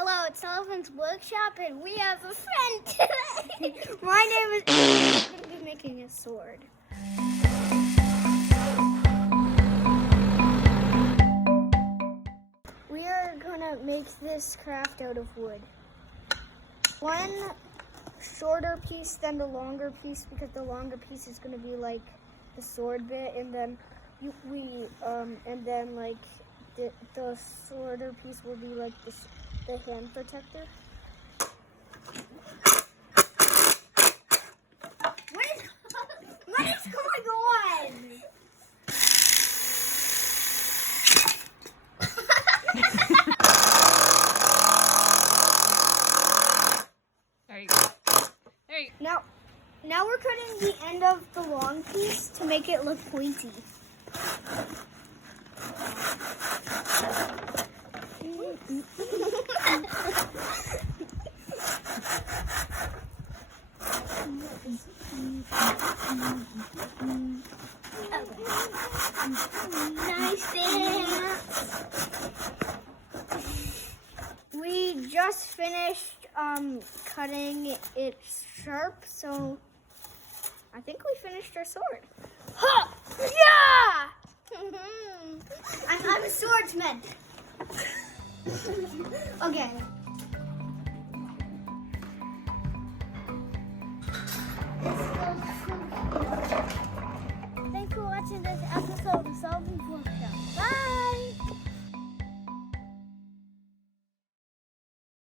Hello, it's Sullivan's Workshop, and we have a friend today. My name is. I'm going to be making a sword. We are going to make this craft out of wood. One shorter piece than the longer piece, because the longer piece is going to be like the sword bit, and then the shorter piece will be like this. The hand protector. What is going on? There you go. There you go. Now we're cutting the end of the long piece to make it look pointy. Nice dance. We just finished cutting it sharp, so I think we finished our sword. Ha! Yeah! I'm a swordsman. Okay. Thanks for watching this episode of Sullivan's Workshop. Bye!